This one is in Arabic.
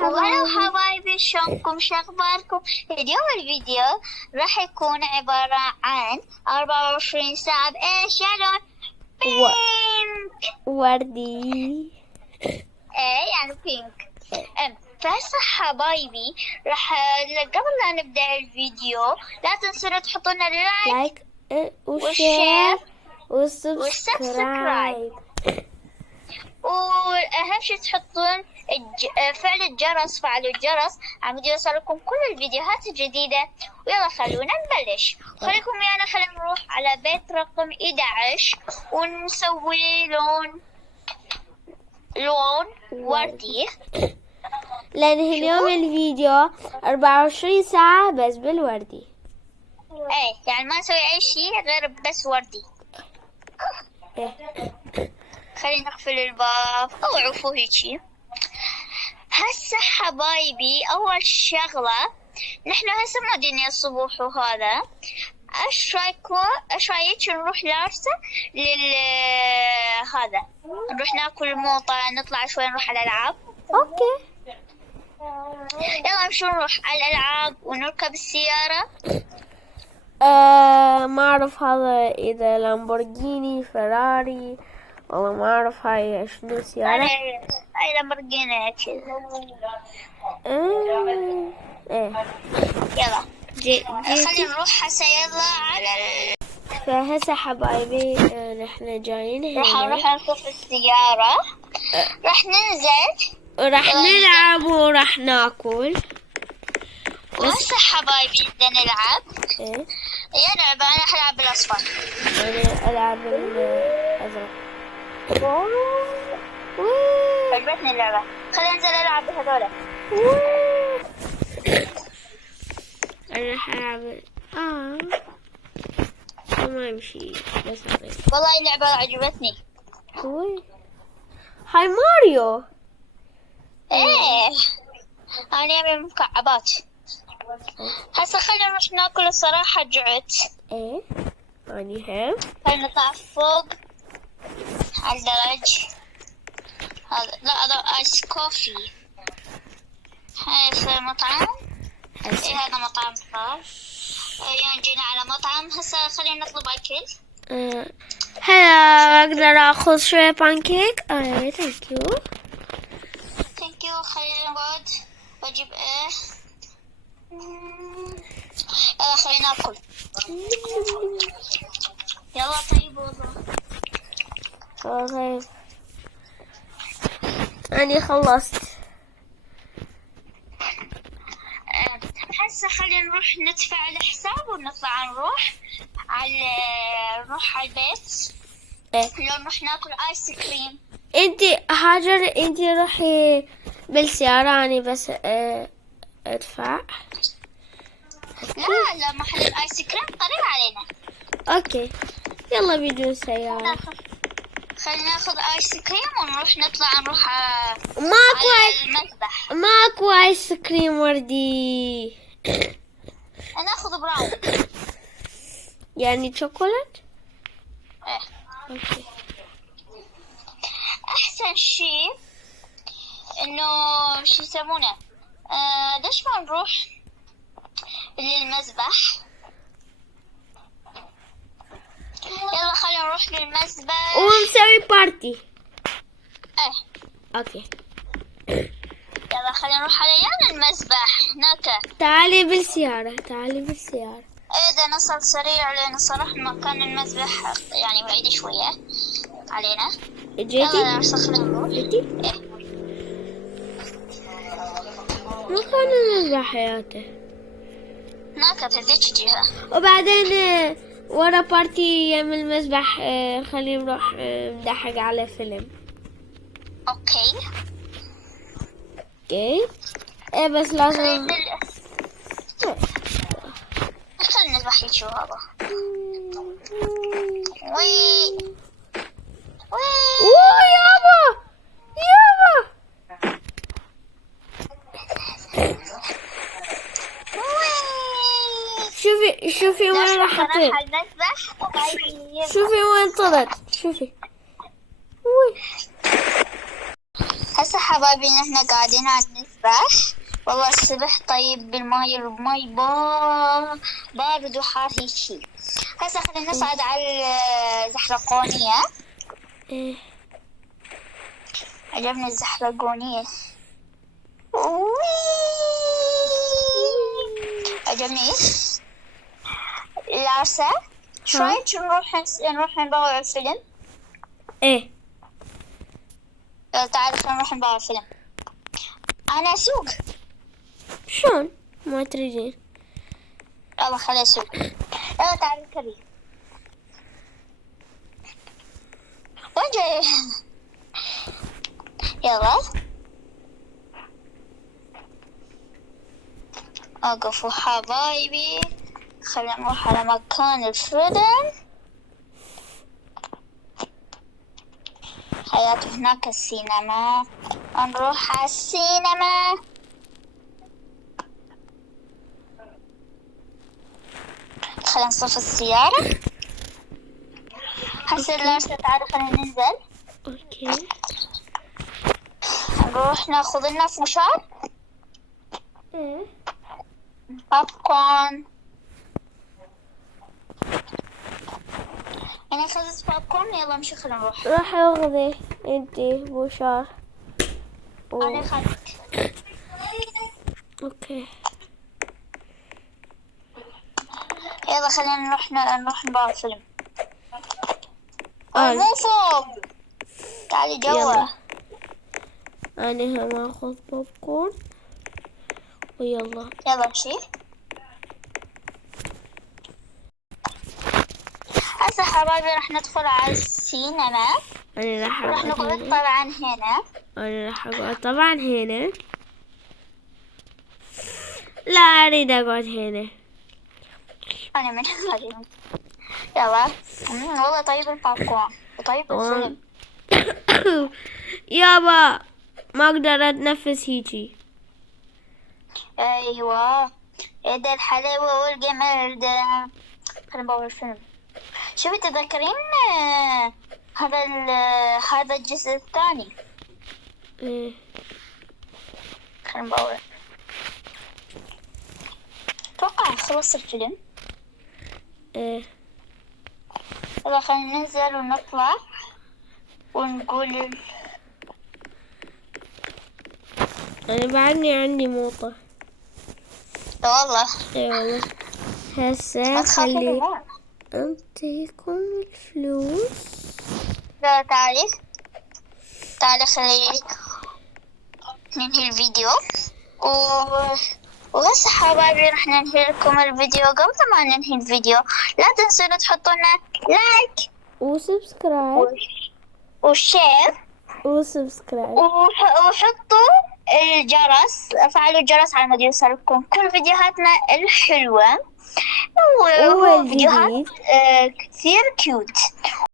وهلا حبايبي، شلونكم؟ شو اخباركم؟ اليوم الفيديو راح يكون عبارة عن 24 ساعة بإيش يا لون؟ بينك. وردي. ايه يعني بينك. فهسه حبايبي راح قبل لا نبدأ الفيديو لا تنسوا تحطوا لنا لايك والشير والسبسكرايب. واهم شيء تحطون فعل الجرس، فعلوا الجرس عم يوصلكم كل الفيديوهات الجديدة. ويلا خلونا نبلش. خليكم ويانا، خلينا نروح على بيت رقم 11 ونسوي لون وردي، لأن اليوم الفيديو 24 ساعة بس بالوردي. ايه يعني ما نسوي اي شيء غير بس وردي. خلينا نقفل الباب او عفوا هيجي. هسه حبايبي اول شغلة، نحن هسه منادين الصبح وهذا، ايش رايك نروح لارسة هذا، نروح ناكل موطة، نطلع شوي نروح على الالعاب. اوكي يلا نمشي نروح على الالعاب ونركب السيارة. ما اعرف هذا اذا لامبورجيني فراري، والله ما اعرف هاي شنو سيارة. هاي لامبورجيني كذا. ايه يلا خلينا نروح هسه يلا على فهسه حبايبي نحن جايين هنا. نروح نصف السيارة، راح ننزل وراح نلعب وراح ناكل. وهسه حبايبي بدنا نلعب. ايه يا لعبة، انا حلعب بالاصفر. انا العب الازرق. عجبتني اللعبة، خلينا ننزل العب بهذولا. انا راح العب ما يمشي بس والله اللعبة عجبتني. هاي ماريو. ايه انا ابي مكعبات. هسه خلينا نروح ناكل، الصراحة جعت. ايه اني هم. خلينا نطلع فوق على الدرج. هذا لا، هذا ايس كوفي. هاي مطعم. ايه هذا مطعم صار. يعني جينا على مطعم. هسه خلينا نطلب اكل. هلا اقدر اخذ شوية بانكيك؟ ثانك يو. خلينا نقعد واجيب ايه. يلا خلينا ناكل. يلا طيب والله. طيب اني خلصت. هسه خلينا نروح ندفع الحساب ونطلع نروح على البيت. لو نروح ناكل ايس كريم. انتي هاجر، انتي روحي بالسيارة، اني بس ادفع. لا محل الايس كريم قريب علينا. اوكي يلا بدون سيارة. خلينا ناخذ ايس كريم ونروح نروح ماكو على المذبح. ماكو ايس كريم وردي. ناخذ براون يعني شوكولات. ايه اوكي. احسن شيء انه شو يسمونه، ليش ما نروح للمذبح؟ يلا خلينا نروح للمذبح ونسوي بارتي. ايه اوكي يلا خلينا نروح على المذبح هناك. تعالي بالسيارة. ايه ده نصل سريع علينا صراحة. مكان المذبح يعني بعيد شوية علينا. جيتي؟ يلا خلينا نروح. جيتي؟ ايه مكان المذبح حياته هناك في ذيك الجهة. وبعدين ورا بارتي يم المذبح. خلينا نروح نضحك على فيلم. اوكي ايه بس لازم خلينا نذبح هيك هذا. وي يابا شوفي وين راح اطير. شوفي وين طلعت. شوفي هسه حبايبي نحن قاعدين على أسبح. والله السبح طيب بالماي، الماي بارد وحار هيجي. هسه خلينا نصعد على الزحلقونية. ايه عجبني الزحلقونية. عجبني ايش؟ العرسة. شو رايك نروح نبغى الفيلم؟ ايه تعال خلينا نروح نبغى الفيلم. أنا أسوق. شلون ما تريدين؟ يلا خليني أسوق. يلا تعال اركبي. وين جاي؟ يلا أقفوا حبايبي. خلينا نروح على مكان الفيلم. حياته هناك السينما. نروح على السينما. خلينا نصف السيارة. هسه لارسة تعالي خلينا ننزل. اوكي نروح ناخذ لنا فشار. ايه بوب كورن. أنا أخذت بوب كورن. يلا امشي خلينا نروح. راح اخذي انتي بوشار. أنا أخذت. اوكي يلا خلينا نروح نبغى فيلم. آه. مو فوق. تعالي جوا. يلا. انا هم اخذ بوب كورن ويلا. يلا امشي. هسه حبايبي راح ندخل على السينما. انا راح راح اقعد نقعد هنا. طبعا هنا. انا راح اقعد طبعا هنا. لا اريد اقعد هنا. أنا من هنا. يلا. والله طيب البوب كورن وطيب الفيلم. يابا ما اقدر اتنفس هيجي. أيوة. إيدا الحلاوة والجمال ده. خلينا نبغى الفيلم. شوفي تذكرين هذا الجزء الثاني. ايه خلينا نبغى. أتوقع خلص الفيلم. ايه يلا خلينا ننزل ونطلع ونقول. انا بعدني عندي موطة. والله ايه والله. ما هسه تخافي خلي منه. اعطيكم الفلوس. لا تعالي خلي ننهي الفيديو. وهسه حبايبي رح ننهي لكم الفيديو. قبل ما ننهي الفيديو لا تنسوا تحطوا لنا لايك وسبسكرايب وشير وسبسكرايب وحطوا الجرس. فعلوا الجرس على ما يوصلكم كل فيديوهاتنا الحلوة وفيديوهات والجديد. كثير كيوت.